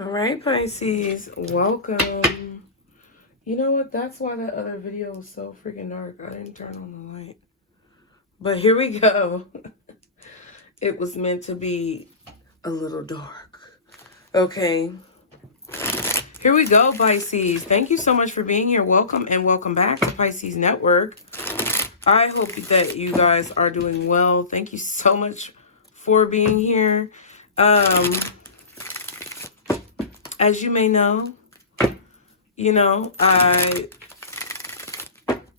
All right, Pisces, welcome. You know what? That's why that other video was so freaking dark. I didn't turn on the light. But here we go. It was meant to be a little dark. Okay. Here we go, Pisces. Thank you so much for being here. Welcome and welcome back to Pisces Network. I hope that you guys are doing well. Thank you so much for being here. As you may know, I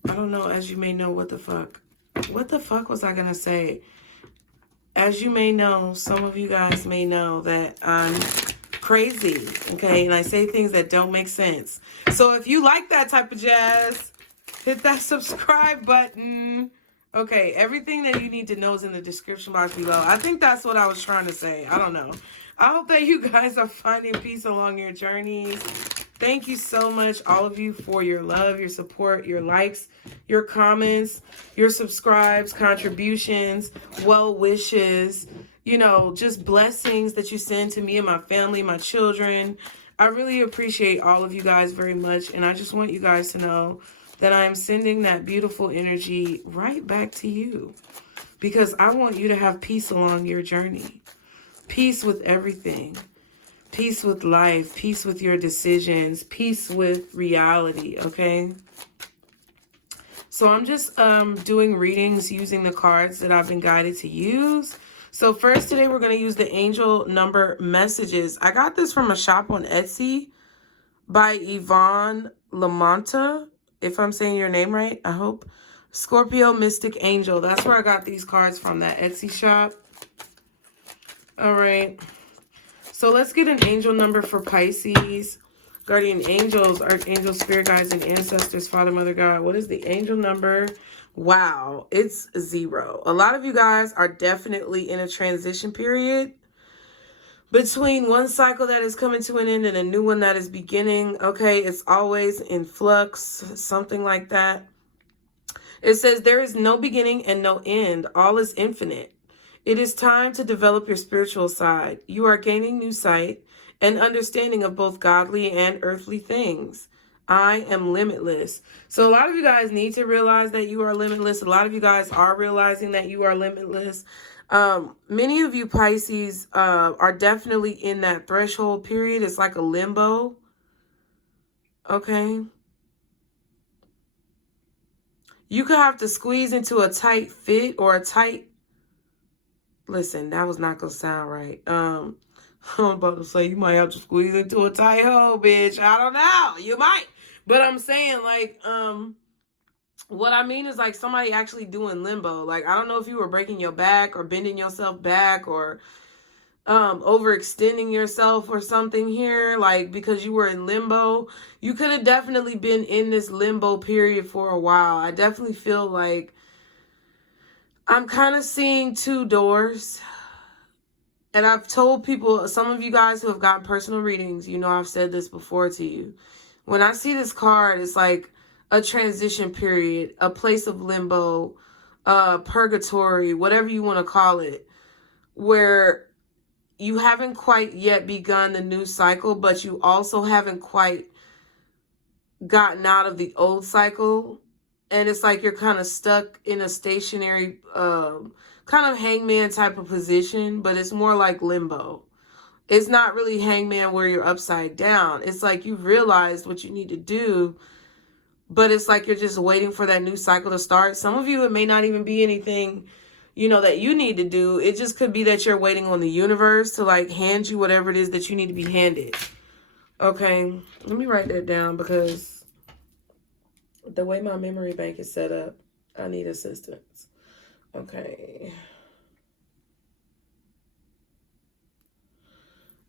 don't know, as you may know, what the fuck was I gonna say? As you may know, some of you guys may know that I'm crazy, okay? And I say things that don't make sense. So if you like that type of jazz, hit that subscribe button. Okay, everything that you need to know is in the description box below. I think that's what I was trying to say. I don't know. I hope that you guys are finding peace along your journeys. Thank you so much, all of you, for your love, your support, your likes, your comments, your subscribes, contributions, well wishes, just blessings that you send to me and my family, my children. I really appreciate all of you guys very much. And I just want you guys to know that I'm sending that beautiful energy right back to you, because I want you to have peace along your journey. Peace with everything. Peace with life. Peace with your decisions. Peace with reality, okay? So I'm just doing readings using the cards that I've been guided to use. So first today we're going to use the angel number messages. I got this from a shop on Etsy by Yvonne Lamonta. If I'm saying your name right, I hope. Scorpio Mystic Angel. That's where I got these cards from, that Etsy shop. All right. So let's get an angel number for Pisces. Guardian angels, archangels, spirit guides, and ancestors, Father, Mother, God. What is the angel number? Wow, it's 0. A lot of you guys are definitely in a transition period between one cycle that is coming to an end and a new one that is beginning. Okay, it's always in flux, something like that. It says there is no beginning and no end. All is infinite. It is time to develop your spiritual side. You are gaining new sight and understanding of both godly and earthly things. I am limitless. So a lot of you guys need to realize that you are limitless. A lot of you guys are realizing that you are limitless. Many of you Pisces are definitely in that threshold period. It's like a limbo. Okay. You could have to squeeze into a tight fit or a tight... Listen, that was not going to sound right. I'm about to say you might have to squeeze into a tight hole, bitch. I don't know. You might. But I'm saying, like, what I mean is, like, somebody actually doing limbo. Like, I don't know if you were breaking your back or bending yourself back or overextending yourself or something here, like, because you were in limbo. You could have definitely been in this limbo period for a while. I definitely feel like I'm kind of seeing 2 doors. And I've told people, some of you guys who have gotten personal readings, I've said this before to you. When I see this card, it's like a transition period, a place of limbo, purgatory, whatever you want to call it, where you haven't quite yet begun the new cycle, but you also haven't quite gotten out of the old cycle. And it's like you're kind of stuck in a stationary, kind of hangman type of position, but it's more like limbo. It's not really hangman where you're upside down. It's like you've realized what you need to do, but it's like you're just waiting for that new cycle to start. Some of you, it may not even be anything, that you need to do. It just could be that you're waiting on the universe to, like, hand you whatever it is that you need to be handed. Okay, let me write that down, because the way my memory bank is set up, I need assistance. Okay.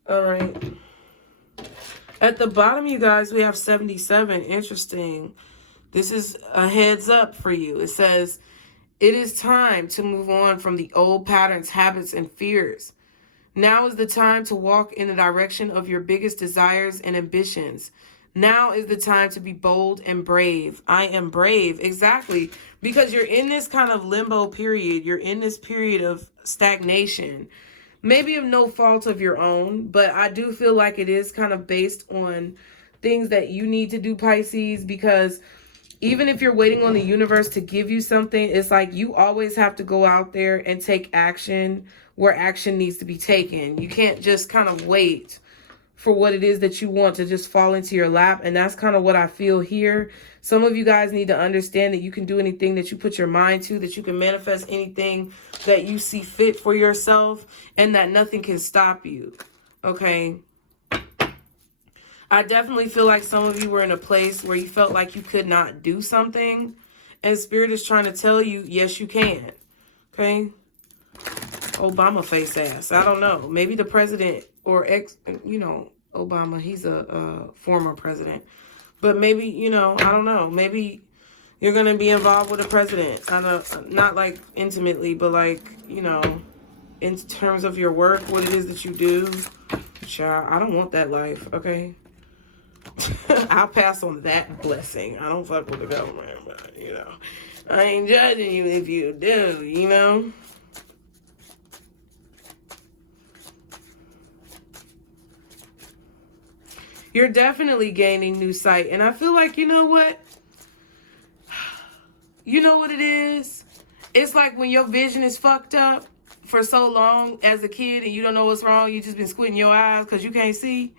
All right. At the bottom, you guys, we have 77. Interesting. This is a heads up for you. It says, it is time to move on from the old patterns, habits, and fears. Now is the time to walk in the direction of your biggest desires and ambitions. Now is the time to be bold and brave. I am brave. Exactly. Because you're in this kind of limbo period. You're in this period of stagnation. maybe of no fault of your own, but I do feel like it is kind of based on things that you need to do, Pisces, because even if you're waiting on the universe to give you something, it's like you always have to go out there and take action where action needs to be taken. You can't just kind of wait for what it is that you want to just fall into your lap. And that's kind of what I feel here. Some of you guys need to understand that you can do anything that you put your mind to, that you can manifest anything that you see fit for yourself, and that nothing can stop you. Okay? I definitely feel like some of you were in a place where you felt like you could not do something, and Spirit is trying to tell you, yes, you can. Okay? Obama face ass. I don't know. Maybe the president or Obama, he's a former president. But maybe, I don't know. Maybe you're going to be involved with a president. I don't, not like intimately, but like, in terms of your work, what it is that you do. Child, I don't want that life, okay? I'll pass on that blessing. I don't fuck with the government, but, I ain't judging you if you do, You're definitely gaining new sight. And I feel like, you know what? You know what it is? It's like when your vision is fucked up for so long as a kid and you don't know what's wrong. You just been squinting your eyes because you can't see.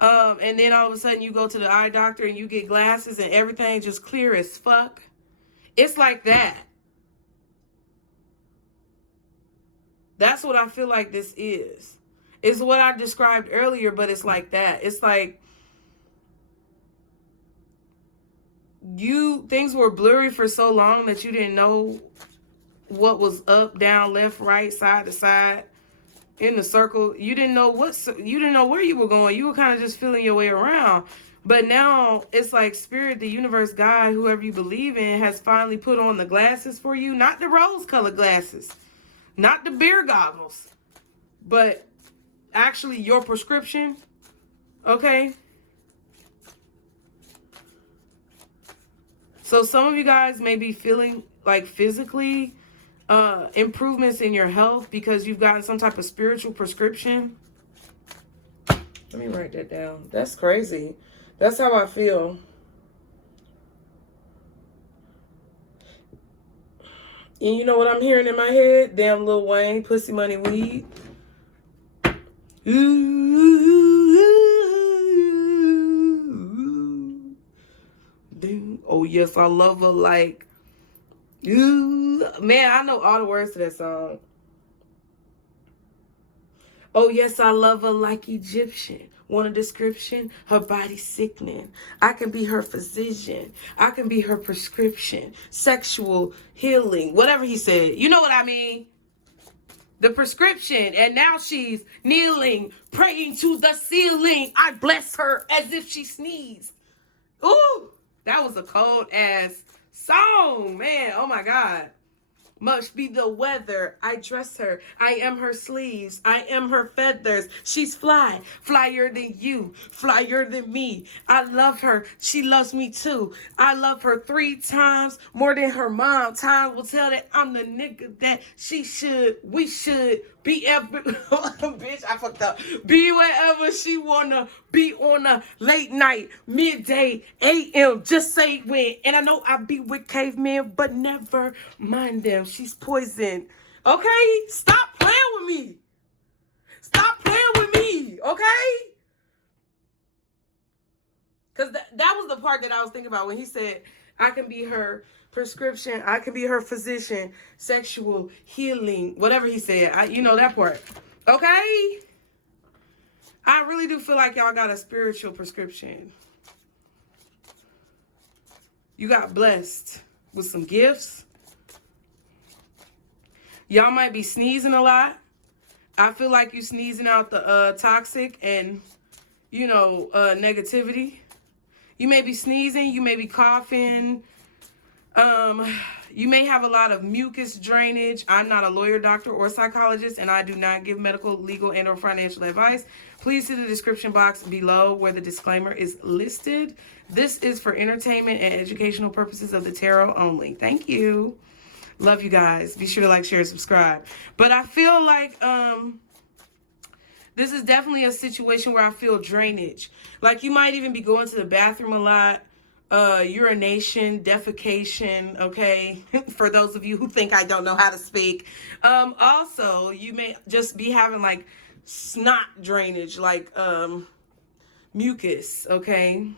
And then all of a sudden you go to the eye doctor and you get glasses and everything just clear as fuck. It's like that. That's what I feel like this is. It's what I described earlier, but it's like that. It's like things were blurry for so long that you didn't know what was up, down, left, right, side to side, in the circle. You didn't know where you were going. You were kind of just feeling your way around. But now it's like Spirit, the universe, God, whoever you believe in, has finally put on the glasses for you. Not the rose-colored glasses. Not the beer goggles. But actually your prescription. Okay? So some of you guys may be feeling like physically improvements in your health because you've gotten some type of spiritual prescription. Let me write that down. That's crazy. That's how I feel. And you know what I'm hearing in my head? Damn Lil Wayne, pussy money weed. Oh yes, I love her like you. Man, I know all the words to that song. Oh yes, I love her like Egyptian. Want a description? Her body sickening. I can be her physician. I can be her prescription. Sexual healing. Whatever he said. You know what I mean? The prescription. And now she's kneeling, praying to the ceiling. I bless her as if she sneezed. Ooh, that was a cold ass song, man. Oh my God. Must be the weather. I dress her. I am her sleeves. I am her feathers. She's fly. Flyer than you. Flyer than me. I love her. She loves me too. I love her 3 times more than her mom. Time will tell that I'm the nigga that we should be ever. Bitch, I fucked up. Be wherever she wanna be on a late night, midday, AM. Just say when. And I know I be with cavemen, but never mind them. She's poison. Okay? Stop playing with me. Stop playing with me. Okay? Because that was the part that I was thinking about when he said, I can be her prescription. I can be her physician. Sexual healing. Whatever he said. You know that part. Okay? I really do feel like y'all got a spiritual prescription. You got blessed with some gifts. Y'all might be sneezing a lot. I feel like you sneezing out the toxic and, negativity. You may be sneezing. You may be coughing. You may have a lot of mucus drainage. I'm not a lawyer, doctor, or psychologist, and I do not give medical, legal, and or financial advice. Please see the description box below where the disclaimer is listed. This is for entertainment and educational purposes of the tarot only. Thank you. Love you guys. Be sure to like, share, and subscribe. But I feel like This is definitely a situation where I feel drainage. Like you might even be going to the bathroom a lot, urination, defecation, okay? For those of you who think I don't know how to speak. Also, you may just be having like snot drainage, like mucus, okay?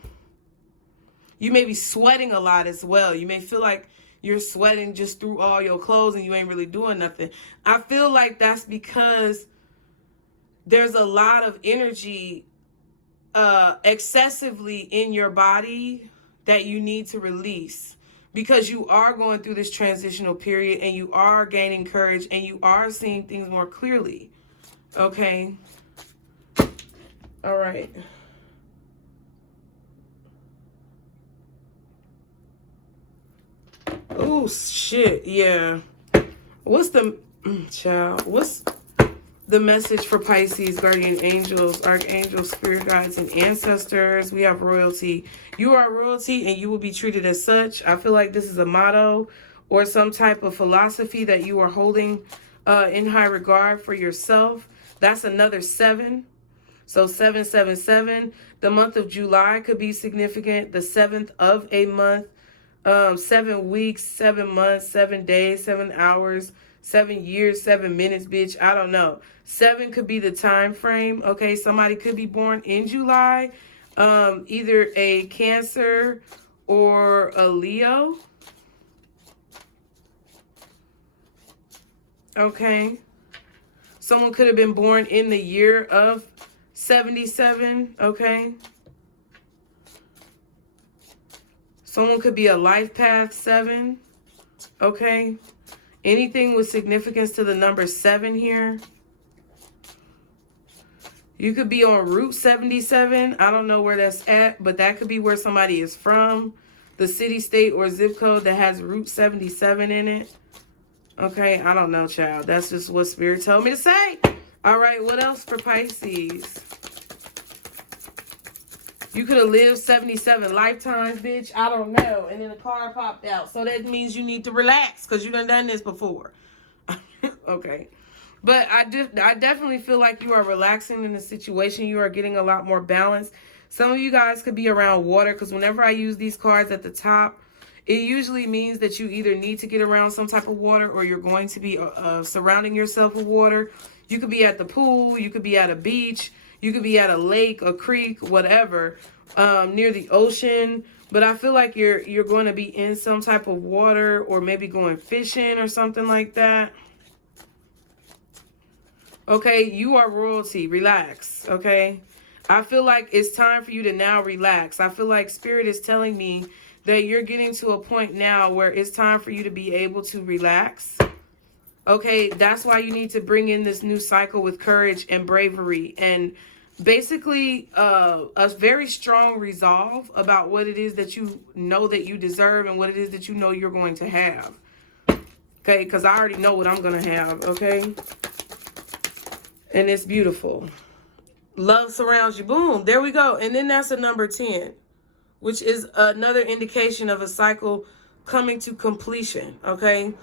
You may be sweating a lot as well. You may feel like you're sweating just through all your clothes and you ain't really doing nothing. I feel like that's because there's a lot of energy excessively in your body that you need to release, because you are going through this transitional period and you are gaining courage and you are seeing things more clearly. Okay. All right. Oh, shit. Yeah. What's the... Child. What's the message for Pisces, guardian angels, archangels, spirit guides, and ancestors? We have royalty. You are royalty and you will be treated as such. I feel like this is a motto or some type of philosophy that you are holding in high regard for yourself. That's another 7. So 777. The month of July could be significant. The 7th of a month. 7 weeks, 7 months, 7 days, 7 hours, 7 years, 7 minutes, bitch. I don't know. 7 could be the time frame. Okay, somebody could be born in July. Either a Cancer or a Leo. Okay. Someone could have been born in the year of 77. Okay. Someone could be a life path 7. Okay. Anything with significance to the number 7 here. You could be on Route 77. I don't know where that's at, but that could be where somebody is from. The city, state, or zip code that has Route 77 in it. Okay, I don't know, child. That's just what Spirit told me to say. All right, what else for Pisces? You could have lived 77 lifetimes, bitch. I don't know. And then the car popped out. So that means you need to relax because you done this before. Okay. But I definitely feel like you are relaxing in the situation. You are getting a lot more balance. Some of you guys could be around water, because whenever I use these cards at the top, it usually means that you either need to get around some type of water or you're going to be surrounding yourself with water. You could be at the pool. You could be at a beach. You could be at a lake, a creek, whatever, near the ocean. But I feel like you're going to be in some type of water, or maybe going fishing or something like that. Okay, you are royalty. Relax, okay? I feel like it's time for you to now relax. I feel like Spirit is telling me that you're getting to a point now where it's time for you to be able to relax. Okay, that's why you need to bring in this new cycle with courage and bravery and basically a very strong resolve about what it is that you know that you deserve and what it is that you know you're going to have. Okay, because I already know what I'm going to have, okay? And it's beautiful. Love surrounds you. Boom. There we go. And then that's a number 10, which is another indication of a cycle coming to completion. Okay.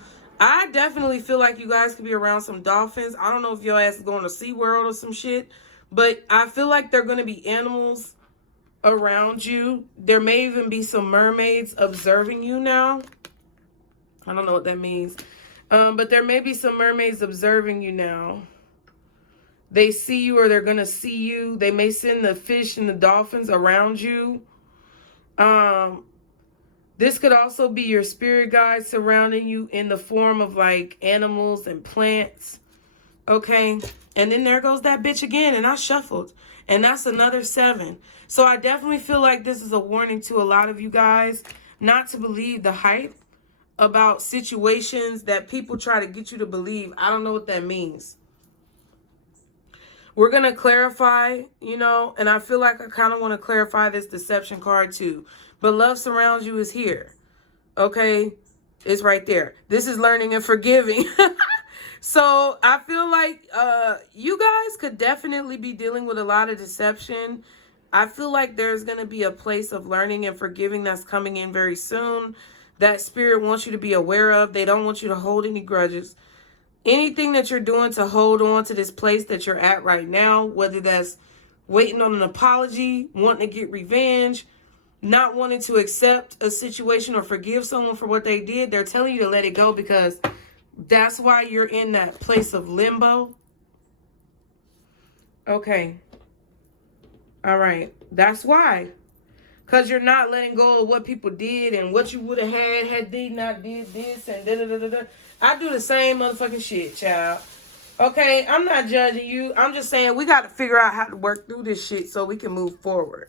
I definitely feel like you guys could be around some dolphins. I don't know if your ass is going to SeaWorld or some shit, but I feel like there are going to be animals around you. There may even be some mermaids observing you now. I don't know what that means. But there may be some mermaids observing you now. They see you, or they're going to see you. They may send the fish and the dolphins around you. This could also be your spirit guides surrounding you in the form of like animals and plants. Okay. And then there goes that bitch again. And I shuffled. And that's another 7. So I definitely feel like this is a warning to a lot of you guys not to believe the hype about situations that people try to get you to believe. I don't know what that means. We're going to clarify, you know, and I feel like I kind of want to clarify this deception card too. But love surrounds you is here. Okay? It's right there. This is learning and forgiving. So I feel like you guys could definitely be dealing with a lot of deception. I feel like there's going to be a place of learning and forgiving that's coming in very soon. That Spirit wants you to be aware of. They don't want you to hold any grudges. anything that you're doing to hold on to this place that you're at right now, whether that's waiting on an apology, wanting to get revenge, not wanting to accept a situation or forgive someone for what they did, they're telling you to let it go, because that's why you're in that place of limbo. Okay. All right. That's why. Because you're not letting go of what people did and what you would have had they not did this and da-da-da-da-da. I do the same motherfucking shit, child. Okay, I'm not judging you. I'm just saying we got to figure out how to work through this shit so we can move forward.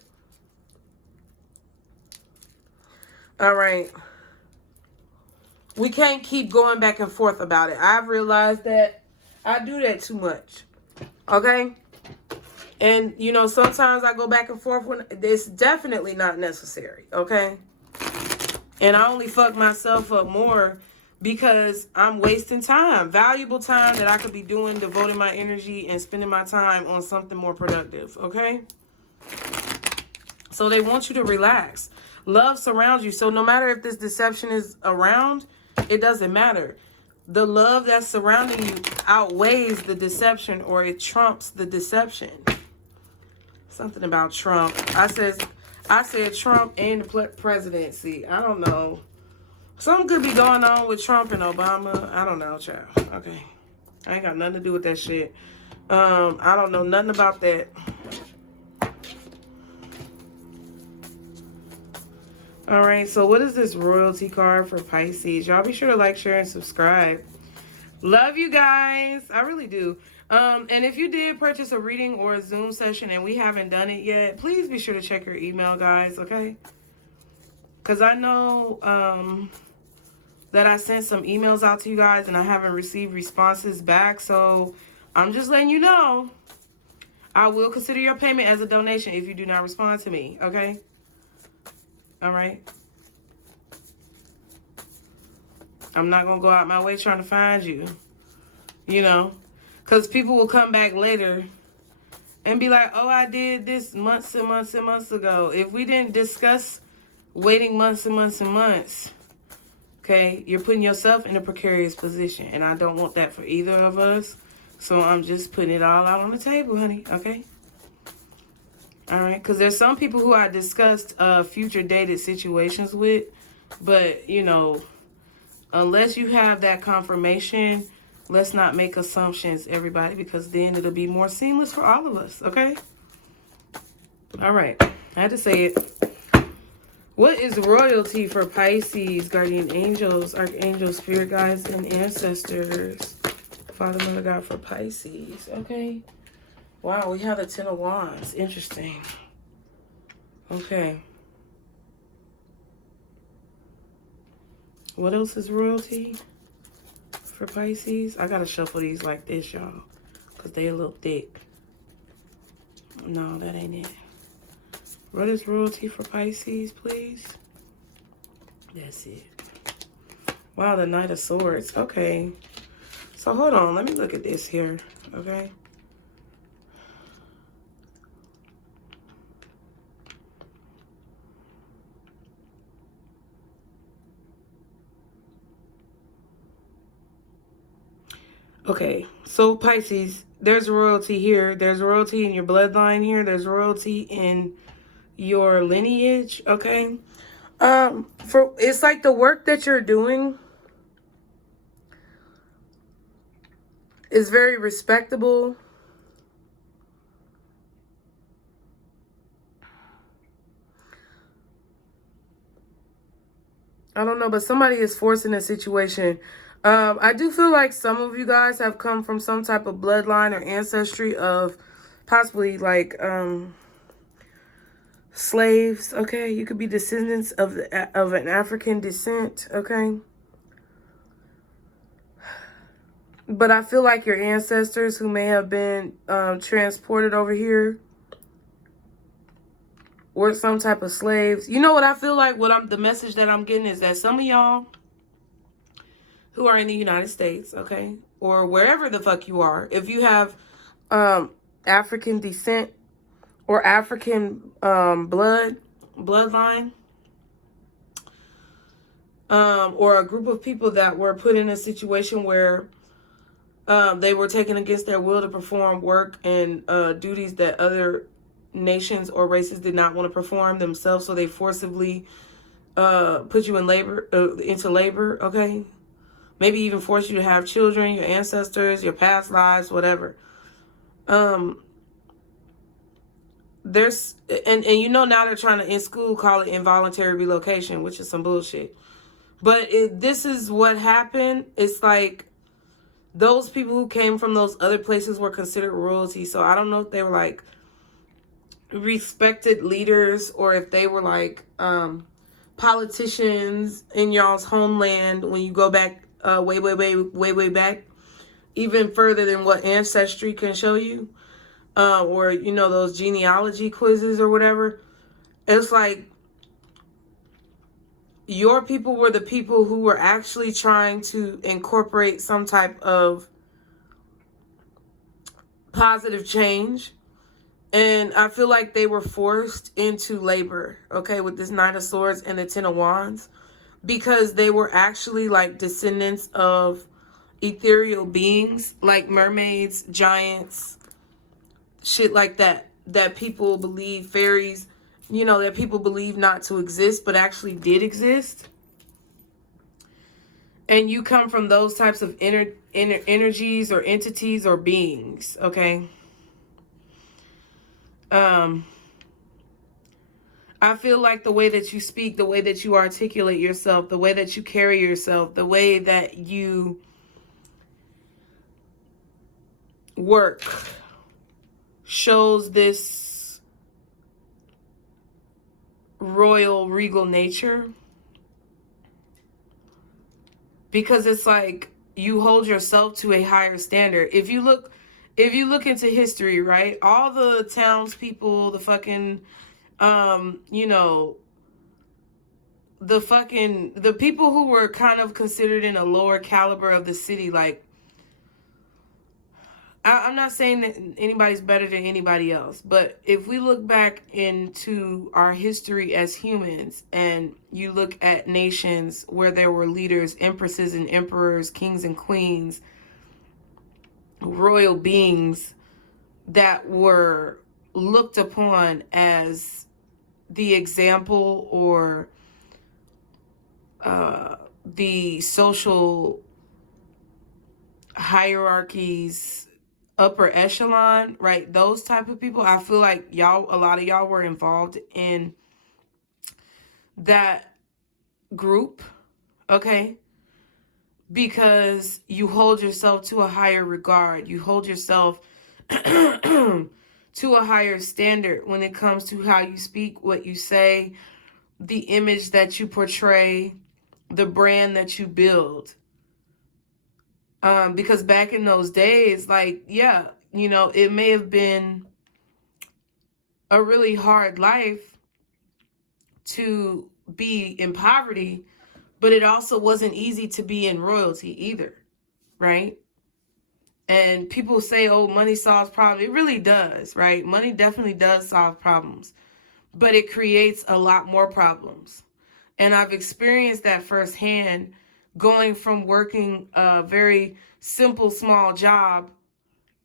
All right. We can't keep going back and forth about it. I've realized that I do that too much. Okay? And, you know, sometimes I go back and forth when it's definitely not necessary. Okay? And I only fuck myself up more because I'm wasting time. Valuable time that I could be doing, devoting my energy and spending my time on something more productive. Okay? So they want you to relax. Love surrounds you. So no matter if this deception is around, it doesn't matter. The love that's surrounding you outweighs the deception, or it trumps the deception. Something about Trump. I said Trump and the presidency. I don't know. Something could be going on with Trump and Obama. I don't know, child. Okay. I ain't got nothing to do with that shit. I don't know nothing about that. All right, so what is this royalty card for Pisces? Y'all be sure to like, share, and subscribe. Love you guys. I really do. And if you did purchase a reading or a Zoom session and we haven't done it yet, please be sure to check your email, guys, okay? Because I know that I sent some emails out to you guys and I haven't received responses back. So I'm just letting you know, I will consider your payment as a donation if you do not respond to me, okay? All right. I'm not going to go out my way trying to find you, you know, because people will come back later and be like, oh, I did this months and months and months ago. If we didn't discuss waiting months and months and months, okay, you're putting yourself in a precarious position. And I don't want that for either of us. So I'm just putting it all out on the table, honey, okay? All right, because there's some people who I discussed future dated situations with, but, you know, unless you have that confirmation, let's not make assumptions, everybody, because then it'll be more seamless for all of us, okay? All right, I had to say it. What is royalty for Pisces, guardian angels, archangels, spirit guides, and ancestors? Father, Mother, God for Pisces, okay? Wow, we have the Ten of Wands. Interesting. Okay. What else is royalty for Pisces? I gotta shuffle these like this, y'all, because they a little thick. No, that ain't it. What is royalty for Pisces, please? That's it. Wow, the Knight of Swords. Okay. So hold on. Let me look at this here. Okay. Okay, so Pisces, there's royalty here. There's royalty in your bloodline here. There's royalty in your lineage, okay? It's like the work that you're doing is very respectable. I don't know, but somebody is forcing a situation. I do feel like some of you guys have come from some type of bloodline or ancestry of possibly like slaves, okay? You could be descendants of an African descent, okay? But I feel like your ancestors who may have been transported over here were some type of slaves. You know what I feel like? The message that I'm getting is that some of y'all who are in the United States, okay, or wherever the fuck you are, if you have African descent or African bloodline, or a group of people that were put in a situation where They were taken against their will to perform work and duties that other nations or races did not want to perform themselves, so they forcibly put you in labor, into labor, okay? Maybe even force you to have children, your ancestors, your past lives, whatever. There's, and you know, now they're trying to, in school, call it involuntary relocation, which is some bullshit. But this is what happened. It's like those people who came from those other places were considered royalty. So I don't know if they were like respected leaders or if they were like politicians in y'all's homeland when you go back way back, even further than what Ancestry can show you, or, you know, those genealogy quizzes or whatever. It's like your people were the people who were actually trying to incorporate some type of positive change. And I feel like they were forced into labor, okay, with this Knight of Swords and the Ten of Wands, because they were actually like descendants of ethereal beings, like mermaids, giants, shit like that, that people believe, fairies, you know, that people believe not to exist, but actually did exist. And you come from those types of energies or entities or beings, okay? I feel like the way that you speak, the way that you articulate yourself, the way that you carry yourself, the way that you work shows this royal, regal nature. Because it's like you hold yourself to a higher standard. If you look into history, right? All the townspeople, the fucking, you know, the people who were kind of considered in a lower caliber of the city, like, I'm not saying that anybody's better than anybody else, but if we look back into our history as humans and you look at nations where there were leaders, empresses and emperors, kings and queens, royal beings that were looked upon as the example or the social hierarchies, upper echelon, right? Those type of people. I feel like a lot of y'all were involved in that group, okay? Because you hold yourself to a higher regard. You hold yourself to a higher standard when it comes to how you speak, what you say, the image that you portray, the brand that you build. Because back in those days, like, yeah, you know, it may have been a really hard life to be in poverty, but it also wasn't easy to be in royalty either, right? And people say, oh, money solves problems. It really does, right? Money definitely does solve problems, but it creates a lot more problems. And I've experienced that firsthand, going from working a very simple, small job,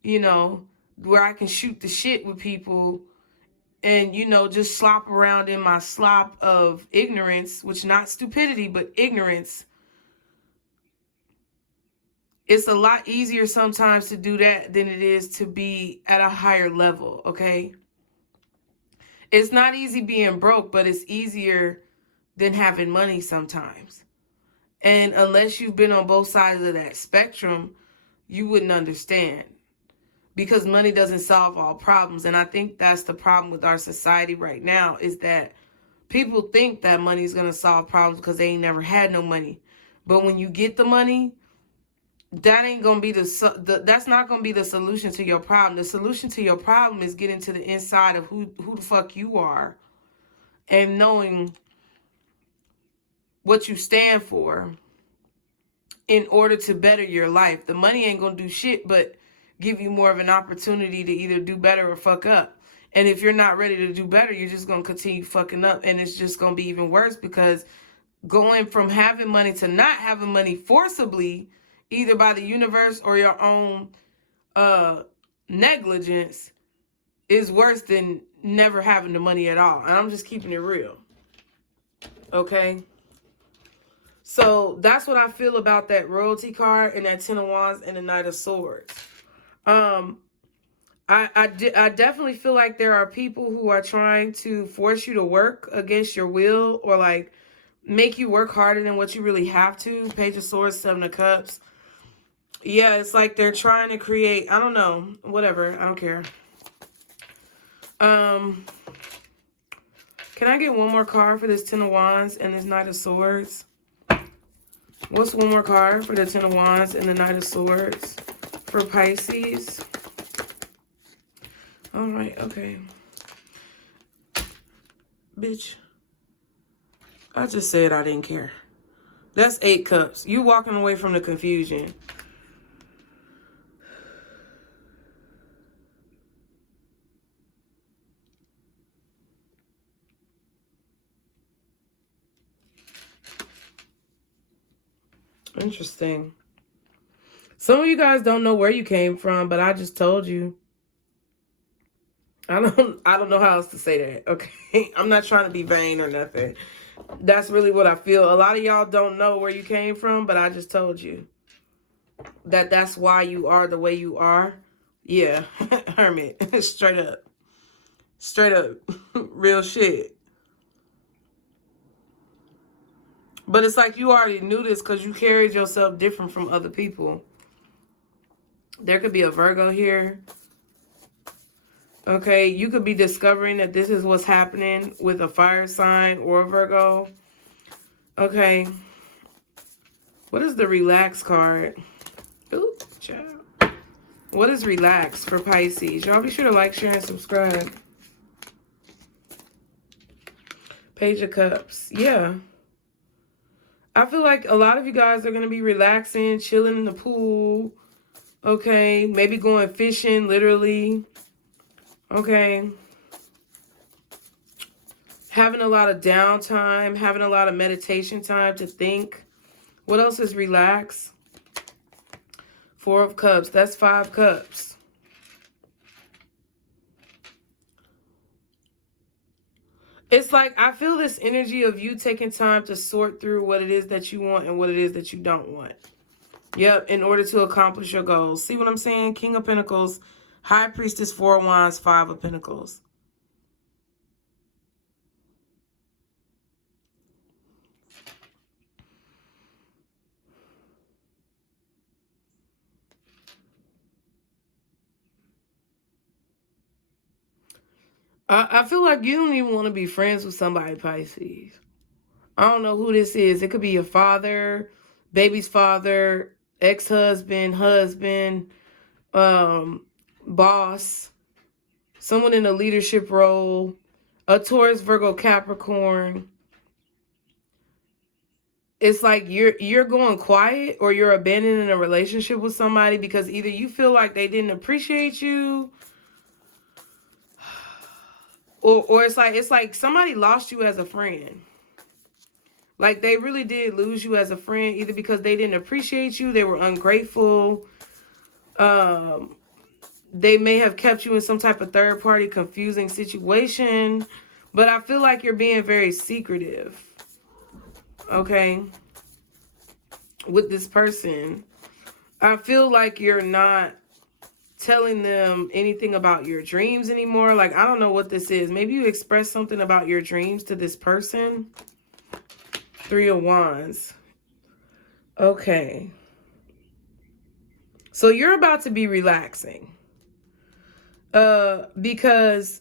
you know, where I can shoot the shit with people and, you know, just slop around in my slop of ignorance, which not stupidity, but ignorance. It's a lot easier sometimes to do that than it is to be at a higher level, okay? It's not easy being broke, but it's easier than having money sometimes. And unless you've been on both sides of that spectrum, you wouldn't understand. Because money doesn't solve all problems. And I think that's the problem with our society right now, is that people think that money is going to solve problems because they ain't never had no money. But when you get the money, that ain't going to be that's not going to be the solution to your problem. The solution to your problem is getting to the inside of who the fuck you are and knowing what you stand for in order to better your life. The money ain't gonna do shit but give you more of an opportunity to either do better or fuck up. And if you're not ready to do better, you're just gonna continue fucking up, and it's just gonna be even worse, because going from having money to not having money forcibly either by the universe or your own negligence, is worse than never having the money at all. And I'm just keeping it real. Okay? So that's what I feel about that royalty card and that Ten of Wands and the Knight of Swords. I definitely feel like there are people who are trying to force you to work against your will, or like make you work harder than what you really have to. Page of Swords, Seven of Cups. Yeah, it's like they're trying to create, I don't know, whatever. I don't care. Can I get one more card for this Ten of Wands and this Knight of Swords? What's one more card for the Ten of Wands and the Knight of Swords for Pisces? All right, okay. Bitch. I just said I didn't care. That's 8 cups. You walking away from the confusion. Interesting. Some of you guys don't know where you came from, but I just told you. I don't know how else to say that, okay? I'm not trying to be vain or nothing. That's really what I feel. A lot of y'all don't know where you came from, but I just told you that that's why you are the way you are. Yeah, Hermit. Straight up. Straight up. Real shit. But it's like you already knew this because you carried yourself different from other people. There could be a Virgo here. Okay, you could be discovering that this is what's happening with a fire sign or a Virgo. Okay. What is the relax card? Ooh, child. What is relax for Pisces? Y'all be sure to like, share, and subscribe. Page of Cups. Yeah. I feel like a lot of you guys are going to be relaxing, chilling in the pool. Okay. Maybe going fishing, literally. Okay. Having a lot of downtime, having a lot of meditation time to think. What else is relax? 4 of Cups. That's 5 cups. It's like I feel this energy of you taking time to sort through what it is that you want and what it is that you don't want. Yep, in order to accomplish your goals. See what I'm saying? King of Pentacles, High Priestess, 4 of Wands, 5 of Pentacles. I feel like you don't even want to be friends with somebody, Pisces. I don't know who this is. It could be your father, baby's father, ex-husband, husband, boss, someone in a leadership role, a Taurus, Virgo, Capricorn. It's like you're going quiet, or you're abandoning a relationship with somebody because either you feel like they didn't appreciate you, or it's like somebody lost you as a friend. Like they really did lose you as a friend, either because they didn't appreciate you, they were ungrateful. They may have kept you in some type of third-party confusing situation. But I feel like you're being very secretive. Okay? With this person. I feel like you're not telling them anything about your dreams anymore. Like, I don't know what this is. Maybe you express something about your dreams to this person. 3 of Wands. Okay. So you're about to be relaxing. Because...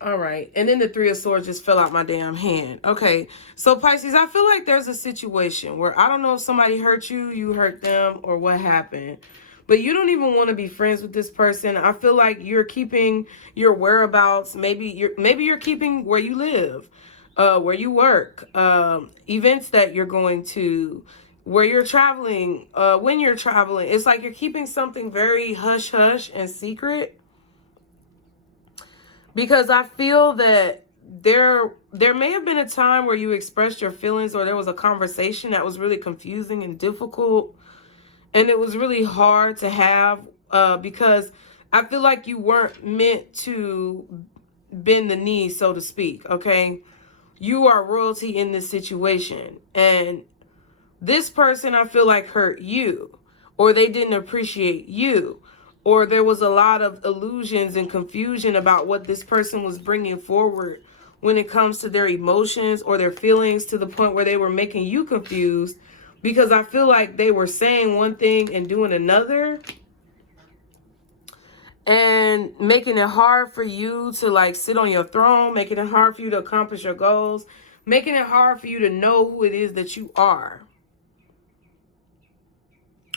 All right. And then the 3 of Swords just fell out my damn hand. Okay. So, Pisces, I feel like there's a situation where I don't know if somebody hurt you, you hurt them, or what happened. But you don't even want to be friends with this person. I feel like you're keeping your whereabouts. Maybe you're keeping where you live, where you work, events that you're going to, where you're traveling, when you're traveling. It's like you're keeping something very hush-hush and secret. Because I feel that there may have been a time where you expressed your feelings, or there was a conversation that was really confusing and difficult, and it was really hard to have, because I feel like you weren't meant to bend the knee, so to speak, okay? You are royalty in this situation, and this person, I feel like, hurt you, or they didn't appreciate you, or there was a lot of illusions and confusion about what this person was bringing forward when it comes to their emotions or their feelings, to the point where they were making you confused, because I feel like they were saying one thing and doing another, and making it hard for you to like sit on your throne, making it hard for you to accomplish your goals, making it hard for you to know who it is that you are.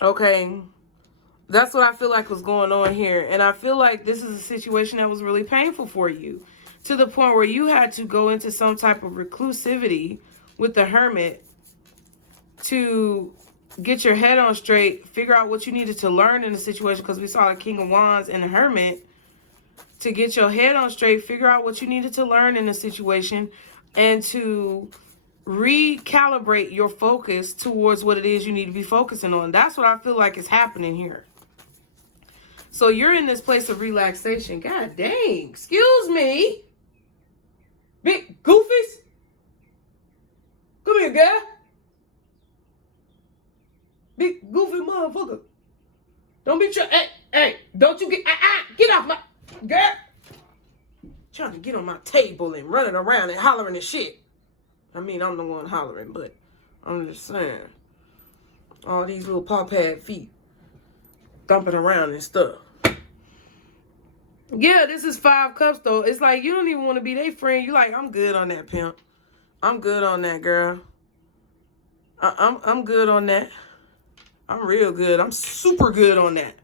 Okay, that's what I feel like was going on here. And I feel like this is a situation that was really painful for you, to the point where you had to go into some type of reclusivity with the Hermit to get your head on straight, figure out what you needed to learn in the situation, because we saw the King of Wands and the Hermit. To get your head on straight, figure out what you needed to learn in the situation, and to recalibrate your focus towards what it is you need to be focusing on. That's what I feel like is happening here. So you're in this place of relaxation. God dang. Excuse me. Big goofies. Come here, girl. Big goofy motherfucker. Don't be hey, don't you get off my girl. Trying to get on my table and running around and hollering and shit. I mean, I'm the one hollering, but I'm just saying. All these little paw pad feet thumping around and stuff. Yeah, this is 5 cups, though. It's like you don't even want to be their friend. You like, I'm good on that, pimp. I'm good on that, girl. I'm good on that. I'm real good. I'm super good on that.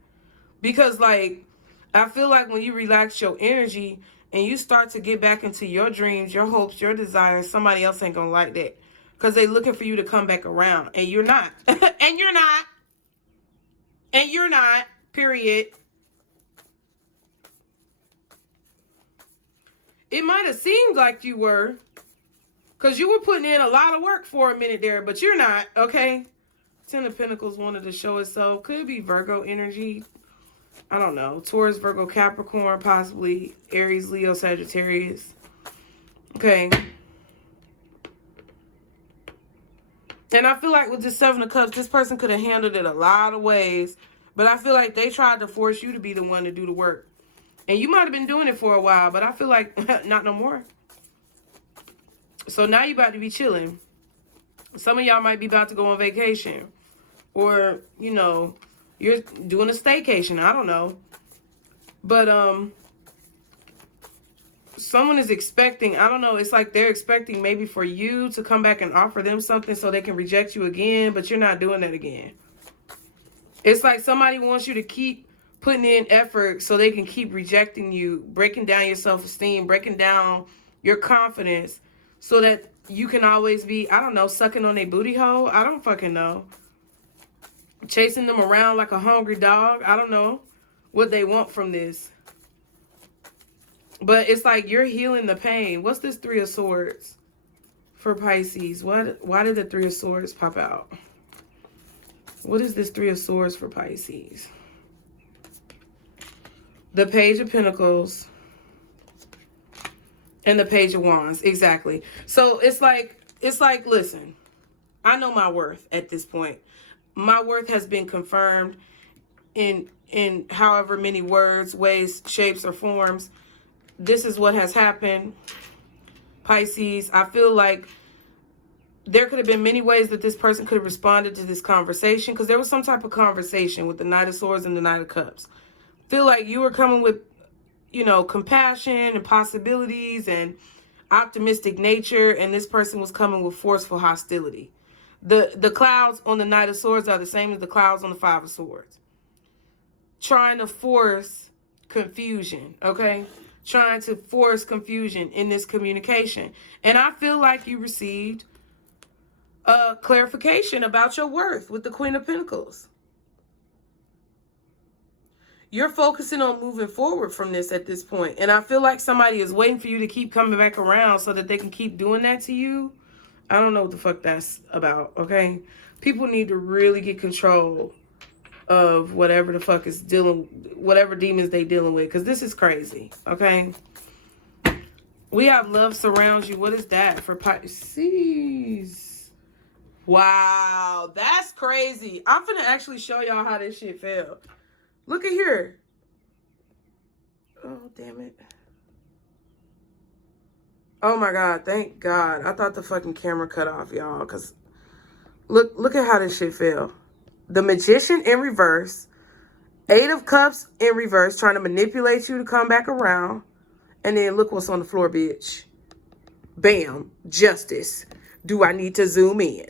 Because, like, I feel like when you relax your energy and you start to get back into your dreams, your hopes, your desires, somebody else ain't going to like that. Because they looking for you to come back around. And you're not. And you're not. And you're not. Period. It might have seemed like you were. Because you were putting in a lot of work for a minute there. But you're not. Okay? Ten of Pentacles wanted to show itself. Could be Virgo energy. I don't know. Taurus, Virgo, Capricorn, possibly Aries, Leo, Sagittarius. Okay. And I feel like with this 7 of Cups, this person could have handled it a lot of ways. But I feel like they tried to force you to be the one to do the work. And you might have been doing it for a while, but I feel like not no more. So now you about to be chilling. Some of y'all might be about to go on vacation. Or, you know, you're doing a staycation. I don't know. But someone is expecting, I don't know, it's like they're expecting maybe for you to come back and offer them something so they can reject you again, but you're not doing that again. It's like somebody wants you to keep putting in effort so they can keep rejecting you, breaking down your self-esteem, breaking down your confidence so that you can always be, I don't know, sucking on a booty hole. I don't fucking know. Chasing them around like a hungry dog. I don't know what they want from this. But it's like you're healing the pain. What's this 3 of Swords for Pisces? Why did the 3 of Swords pop out? What is this 3 of Swords for Pisces? The Page of Pentacles and the Page of Wands. Exactly. So it's like, listen, I know my worth at this point. My worth has been confirmed in however many words, ways, shapes, or forms. This is what has happened, Pisces. I feel like there could have been many ways that this person could have responded to this conversation, because there was some type of conversation with the Knight of Swords and the Knight of Cups. Feel like you were coming with, you know, compassion and possibilities and optimistic nature, and this person was coming with forceful hostility. The clouds on the Knight of Swords are the same as the clouds on the 5 of Swords. Trying to force confusion, okay? Trying to force confusion in this communication. And I feel like you received a clarification about your worth with the Queen of Pentacles. you're focusing on moving forward from this at this point. And I feel like somebody is waiting for you to keep coming back around so that they can keep doing that to you. I don't know what the fuck that's about, okay? People need to really get control of whatever the fuck is whatever demons they dealing with, because this is crazy, okay? We have love surrounds you. What is that for Pisces? Wow, that's crazy. I'm finna actually show y'all how this shit felt. Look at here. Oh, damn it. Oh my God, thank God. I thought the fucking camera cut off, y'all, because look at how this shit fell. The Magician in reverse. 8 of Cups in reverse, trying to manipulate you to come back around. And then look what's on the floor, bitch. Bam. Justice. Do I need to zoom in?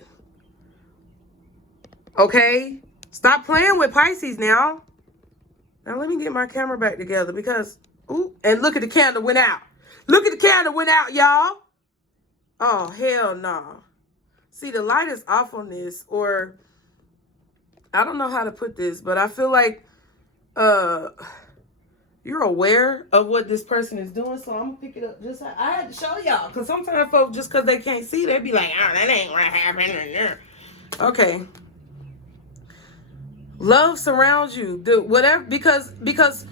Okay? Stop playing with Pisces now. Now let me get my camera back together because... Ooh, and look at the candle went out. Look at the candle went out, y'all. Oh, hell no. See, the light is off on this. Or... I don't know how to put this, but I feel like... you're aware of what this person is doing, so I'm gonna pick it up. Just I had to show y'all, because sometimes folks, just because they can't see, they be like, oh, that ain't what happened. Okay. Love surrounds you. Whatever, because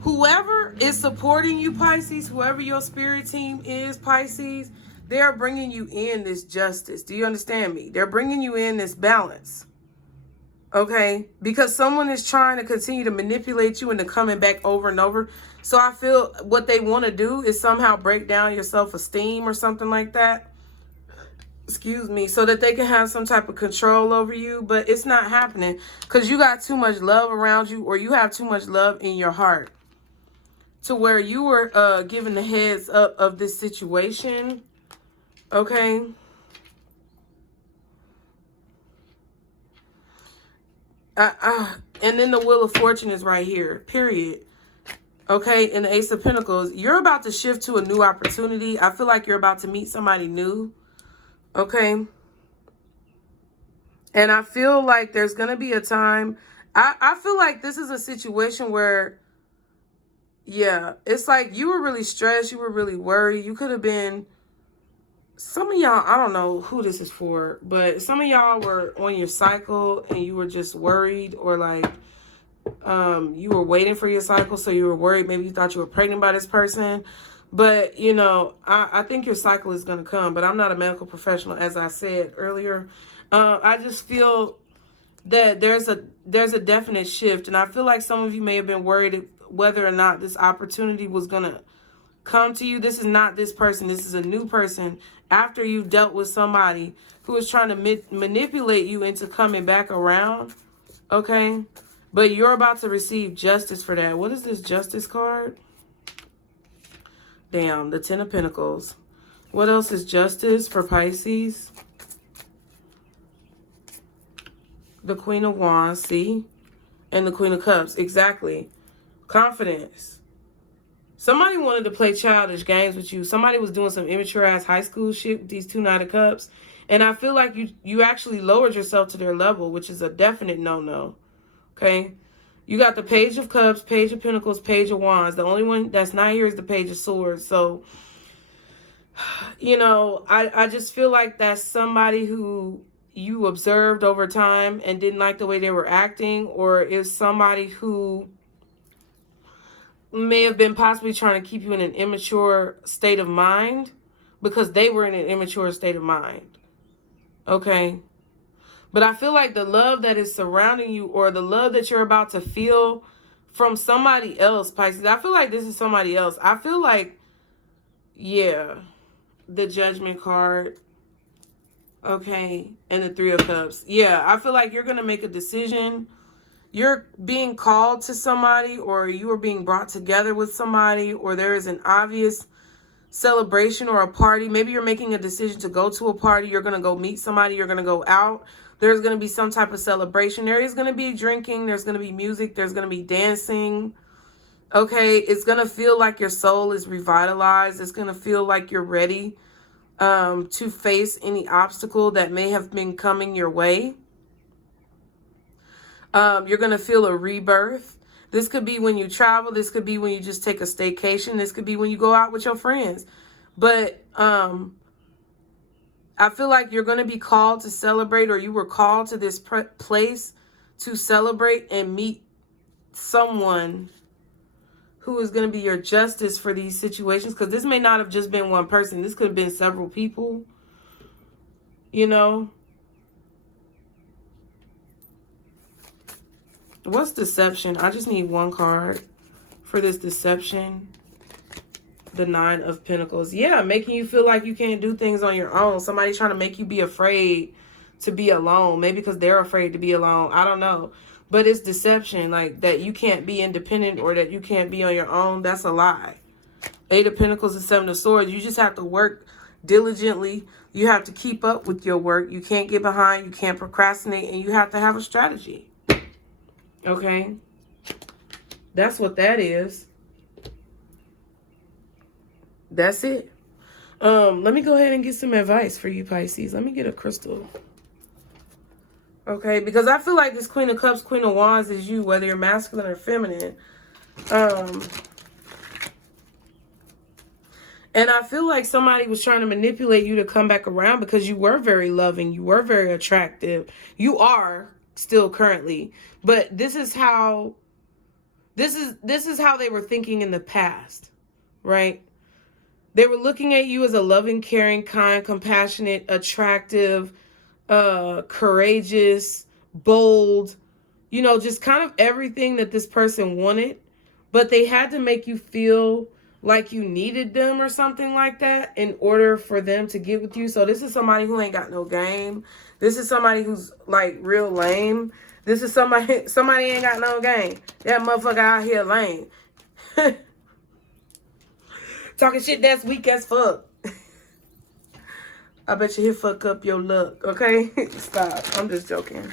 whoever is supporting you, Pisces, whoever your spirit team is, Pisces, they are bringing you in this justice. Do you understand me? They're bringing you in this balance. Okay, because someone is trying to continue to manipulate you into coming back over and over. So I feel what they want to do is somehow break down your self-esteem or something like that. Excuse me, so that they can have some type of control over you. But it's not happening because you got too much love around you, or you have too much love in your heart to where you were given the heads up of this situation. Okay. And then the Wheel of Fortune is right here, period. Okay, and the Ace of Pentacles, you're about to shift to a new opportunity. I feel like you're about to meet somebody new. Okay. And I feel like there's going to be a time. I feel like this is a situation where, yeah, it's like you were really stressed. You were really worried. You could have been... Some of y'all, I don't know who this is for, but some of y'all were on your cycle and you were just worried, or like you were waiting for your cycle, so you were worried. Maybe you thought you were pregnant by this person. But, you know, I think your cycle is going to come, but I'm not a medical professional, as I said earlier. I just feel that there's a definite shift, and I feel like some of you may have been worried whether or not this opportunity was going to come to you. This is not this person. This is a new person after you've dealt with somebody who is trying to manipulate you into coming back around. Okay? But you're about to receive justice for that. What is this justice card? Damn, the 10 of Pentacles. What else is justice for Pisces? The Queen of Wands, see? And the Queen of Cups. Exactly. Confidence. Somebody wanted to play childish games with you. Somebody was doing some immature ass high school shit with these 2 Knights of Cups. And I feel like you actually lowered yourself to their level, which is a definite no-no. Okay? You got the Page of Cups, Page of Pentacles, Page of Wands. The only one that's not here is the Page of Swords. So, you know, I just feel like that's somebody who you observed over time and didn't like the way they were acting, or is somebody who may have been possibly trying to keep you in an immature state of mind because they were in an immature state of mind. Okay? But I feel like the love that is surrounding you, or the love that you're about to feel from somebody else, Pisces, I feel like this is somebody else. I feel like, yeah, the Judgment card, okay, and the 3 of Cups. Yeah, I feel like you're going to make a decision. You're being called to somebody, or you are being brought together with somebody, or there is an obvious celebration or a party. Maybe you're making a decision to go to a party. You're going to go meet somebody. You're going to go out. There's going to be some type of celebration. There is going to be drinking. There's going to be music. There's going to be dancing. Okay, it's going to feel like your soul is revitalized. It's going to feel like you're ready to face any obstacle that may have been coming your way. You're going to feel a rebirth. This could be when you travel. This could be when you just take a staycation. This could be when you go out with your friends. But I feel like you're going to be called to celebrate, or you were called to this place to celebrate and meet someone who is going to be your justice for these situations. Because this may not have just been one person. This could have been several people, you know. What's deception? I just need one card for this deception. The Nine of Pentacles. Yeah, making you feel like you can't do things on your own. Somebody trying to make you be afraid to be alone. Maybe because they're afraid to be alone. I don't know. But it's deception. Like that you can't be independent or that you can't be on your own. That's a lie. Eight of Pentacles and Seven of Swords. You just have to work diligently. You have to keep up with your work. You can't get behind. You can't procrastinate. And you have to have a strategy. Okay? That's what that is. That's it. Let me go ahead and get some advice for you, Pisces. Let me get a crystal. Okay, because I feel like this Queen of Cups, Queen of Wands is you, whether you're masculine or feminine. And I feel like somebody was trying to manipulate you to come back around because you were very loving. You were very attractive. You are still currently. But this is how they were thinking in the past, right? They were looking at you as a loving, caring, kind, compassionate, attractive, courageous, bold, you know, just kind of everything that this person wanted. But they had to make you feel like you needed them or something like that in order for them to get with you. So this is somebody who ain't got no game. This is somebody who's like real lame. This is somebody ain't got no game. That motherfucker out here lame. Talking shit that's weak as fuck. I bet you he'll fuck up your luck, okay? Stop. I'm just joking.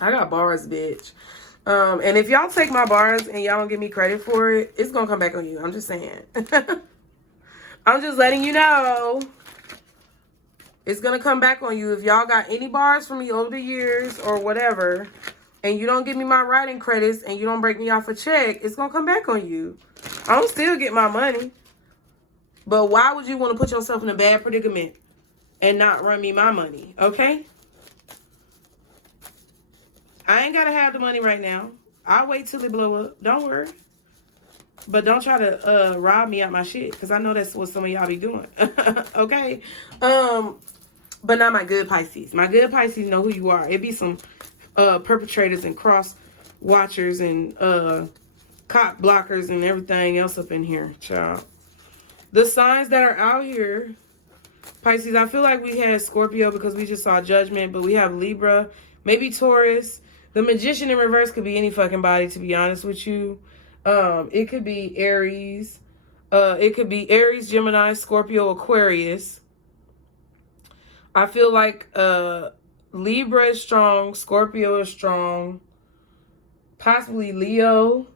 I got bars, bitch. And if y'all take my bars and y'all don't give me credit for it, it's gonna come back on you. I'm just saying. I'm just letting you know. It's gonna come back on you. If y'all got any bars from me over the years or whatever, and you don't give me my writing credits and you don't break me off a check, it's gonna come back on you. I'm still get my money. But why would you want to put yourself in a bad predicament and not run me my money, okay? I ain't got to have the money right now. I'll wait till it blow up. Don't worry. But don't try to rob me out my shit, because I know that's what some of y'all be doing, okay? But not my good Pisces. My good Pisces know who you are. It be some perpetrators and cross watchers and cop blockers and everything else up in here, child. The signs that are out here, Pisces, I feel like we had Scorpio because we just saw Judgment, but we have Libra, maybe Taurus. The Magician in reverse could be any fucking body, to be honest with you. It could be Aries. It could be Aries, Gemini, Scorpio, Aquarius. I feel like Libra is strong, Scorpio is strong, possibly Leo.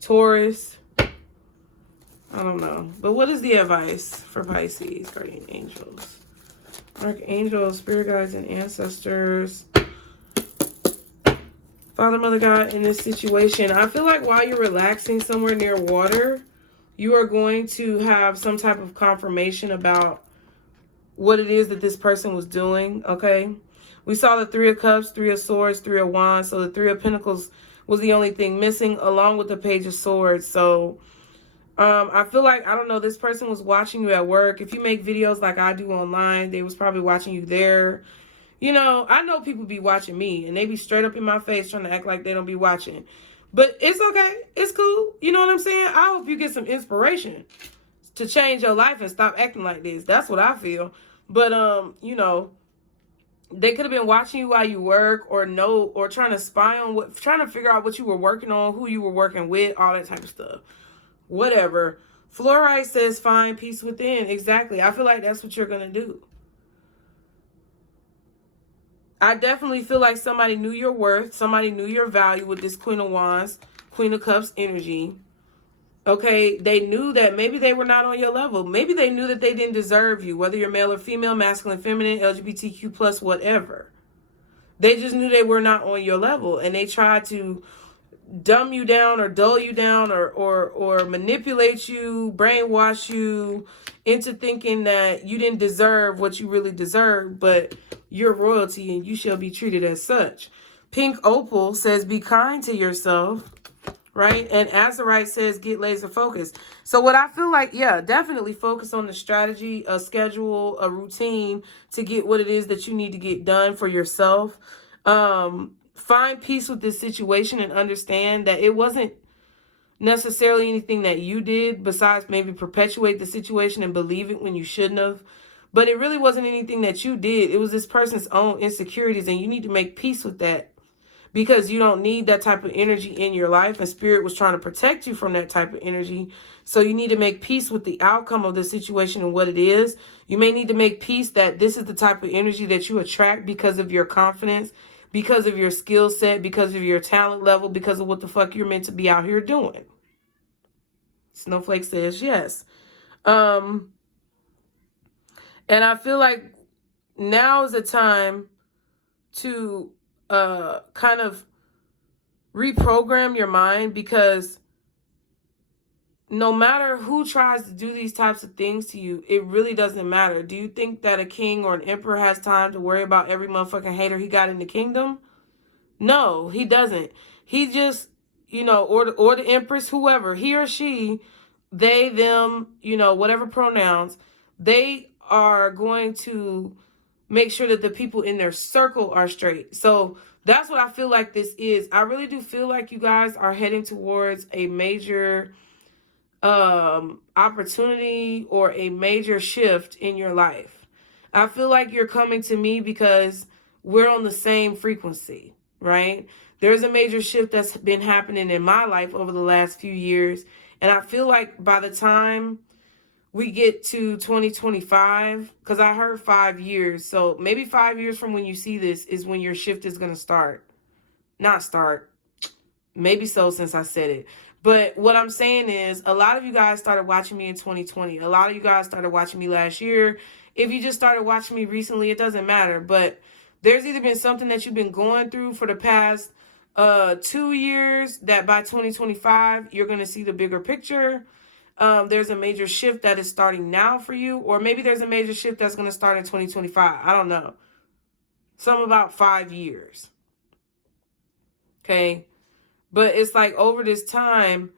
Taurus. I don't know. But what is the advice for Pisces? Guardian angels. Archangels, spirit guides, and ancestors. Father, Mother, God, in this situation, I feel like while you're relaxing somewhere near water, you are going to have some type of confirmation about what it is that this person was doing, okay? We saw the Three of Cups, Three of Swords, Three of Wands. So the Three of Pentacles was the only thing missing, along with the Page of Swords. So I feel like, I don't know, this person was watching you at work. If you make videos like I do online, they was probably watching you there. You know, I know people be watching me, and they be straight up in my face trying to act like they don't be watching. But it's okay. It's cool. You know what I'm saying? I hope you get some inspiration to change your life and stop acting like this. That's what I feel. But, you know, they could have been watching you while you work, or trying to spy on trying to figure out what you were working on, who you were working with, all that type of stuff. Whatever. Fluorite says find peace within. Exactly. I feel like that's what you're going to do. I definitely feel like somebody knew your worth. Somebody knew your value with this Queen of Wands, Queen of Cups energy. Okay, they knew that maybe they were not on your level. Maybe they knew that they didn't deserve you, whether you're male or female, masculine, feminine, LGBTQ plus, whatever. They just knew they were not on your level, and they tried to dumb you down or dull you down or manipulate you, brainwash you into thinking that you didn't deserve what you really deserve, but you're royalty and you shall be treated as such. Pink Opal says, be kind to yourself, right? And Azurite says, get laser focused. So what I feel like, yeah, definitely focus on the strategy, a schedule, a routine to get what it is that you need to get done for yourself. Find peace with this situation and understand that it wasn't necessarily anything that you did besides maybe perpetuate the situation and believe it when you shouldn't have. But it really wasn't anything that you did. It was this person's own insecurities, and you need to make peace with that because you don't need that type of energy in your life, and Spirit was trying to protect you from that type of energy. So you need to make peace with the outcome of the situation and what it is. You may need to make peace that this is the type of energy that you attract because of your confidence, because of your skill set, because of your talent level, because of what the fuck you're meant to be out here doing. Snowflake says yes. And I feel like now is a time to kind of reprogram your mind, because no matter who tries to do these types of things to you, it really doesn't matter. Do you think that a king or an emperor has time to worry about every motherfucking hater he got in the kingdom? No, he doesn't. He just, or the empress, whoever, he or she, they, them, whatever pronouns, they are going to make sure that the people in their circle are straight. So that's what I feel like this is. I really do feel like you guys are heading towards a major opportunity or a major shift in your life. I feel like you're coming to me because we're on the same frequency, right? There's a major shift that's been happening in my life over the last few years. And I feel like by the time we get to 2025, because I heard 5 years. So maybe 5 years from when you see this is when your shift is going to start. Not start. Maybe so, since I said it. But what I'm saying is, a lot of you guys started watching me in 2020. A lot of you guys started watching me last year. If you just started watching me recently, it doesn't matter. But there's either been something that you've been going through for the past 2 years that by 2025, you're going to see the bigger picture. There's a major shift that is starting now for you. Or maybe there's a major shift that's going to start in 2025. I don't know. Something about 5 years. Okay. But it's like over this time,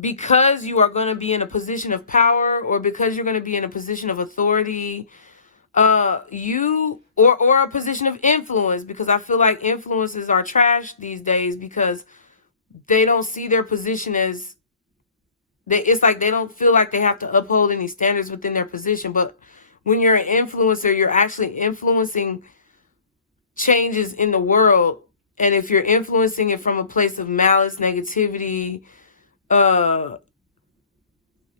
because you are going to be in a position of power, or because you're going to be in a position of authority, or a position of influence, because I feel like influences are trash these days because they don't see their position as it's like they don't feel like they have to uphold any standards within their position. But when you're an influencer, you're actually influencing changes in the world. And if you're influencing it from a place of malice, negativity,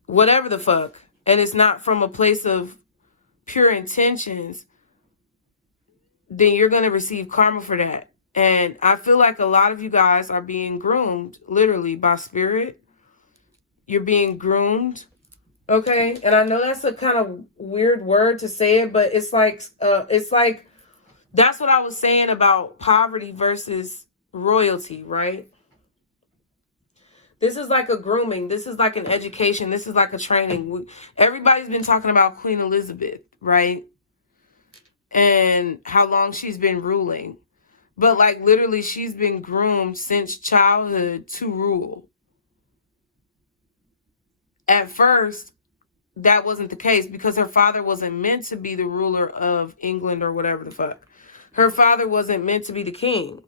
whatever the fuck, and it's not from a place of pure intentions, then you're going to receive karma for that. And I feel like a lot of you guys are being groomed, literally, by spirit. You're being groomed. Okay? And I know that's a kind of weird word to say it, but it's like that's what I was saying about poverty versus royalty, right? This is like a grooming. This is like an education. This is like a training. Everybody's been talking about Queen Elizabeth, right? And how long she's been ruling. But like literally she's been groomed since childhood to rule. At first, that wasn't the case because her father wasn't meant to be the ruler of England or whatever the fuck. Her father wasn't meant to be the king.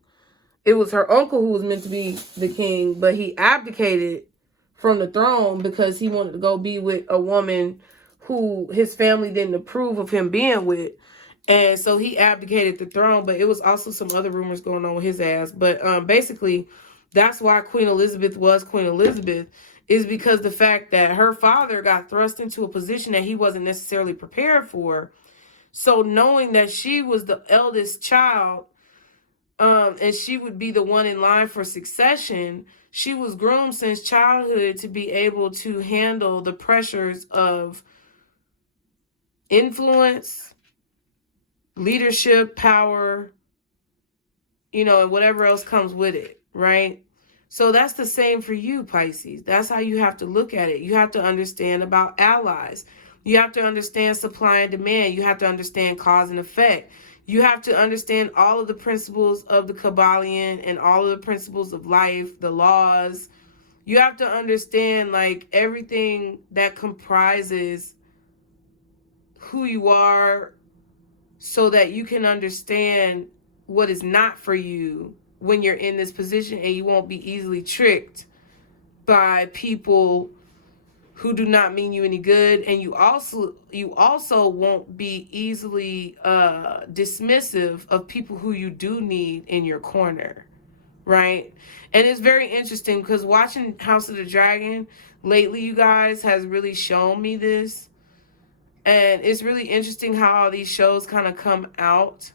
It was her uncle who was meant to be the king, but he abdicated from the throne because he wanted to go be with a woman who his family didn't approve of him being with. And so he abdicated the throne, but it was also some other rumors going on with his ass. But basically, that's why Queen Elizabeth was Queen Elizabeth, is because the fact that her father got thrust into a position that he wasn't necessarily prepared for. So knowing that she was the eldest child, and she would be the one in line for succession, she was groomed since childhood to be able to handle the pressures of influence, leadership, power, you know, and whatever else comes with it, right? So that's the same for you, Pisces. That's how you have to look at it. You have to understand about allies. You have to understand supply and demand. You have to understand cause and effect. You have to understand all of the principles of the Kabbalion and all of the principles of life, the laws. You have to understand, like, everything that comprises who you are so that you can understand what is not for you when you're in this position, and you won't be easily tricked by people who do not mean you any good, and you also won't be easily dismissive of people who you do need in your corner, right? And it's very interesting because watching House of the Dragon lately, you guys, has really shown me this, and it's really interesting how all these shows kind of come out.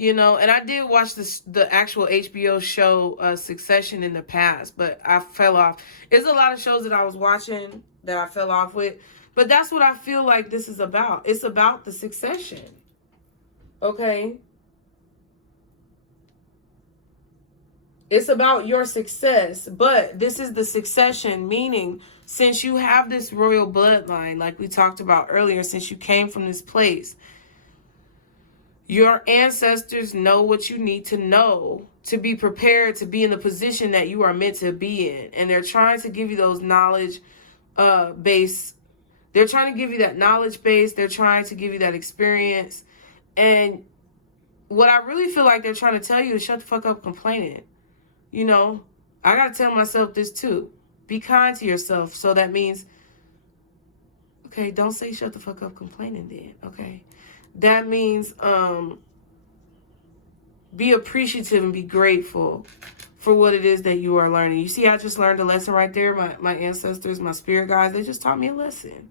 You know, and I did watch the actual HBO show Succession in the past, but I fell off. There's a lot of shows that I was watching that I fell off with, but that's what I feel like this is about. It's about the succession, okay? It's about your success, but this is the succession, meaning since you have this royal bloodline, like we talked about earlier, since you came from this place, your ancestors know what you need to know to be prepared to be in the position that you are meant to be in. And they're trying to give you those knowledge base. They're trying to give you that knowledge base. They're trying to give you that experience. And what I really feel like they're trying to tell you is shut the fuck up complaining. You know, I got to tell myself this too. Be kind to yourself. So that means, okay, don't say shut the fuck up complaining then, okay? That means be appreciative and be grateful for what it is that you are learning. You see, I just learned a lesson right there. My ancestors, my spirit guides, they just taught me a lesson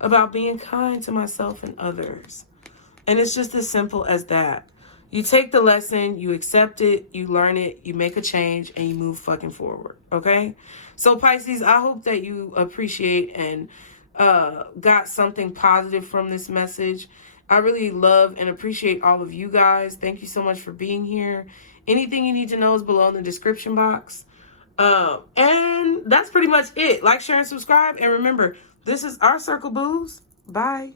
about being kind to myself and others. And it's just as simple as that. You take the lesson, you accept it, you learn it, you make a change, and you move fucking forward, okay? So, Pisces, I hope that you appreciate and got something positive from this message. I really love and appreciate all of you guys. Thank you so much for being here. Anything you need to know is below in the description box. And that's pretty much it. Like, share, and subscribe. And remember, this is our Circle Booze. Bye.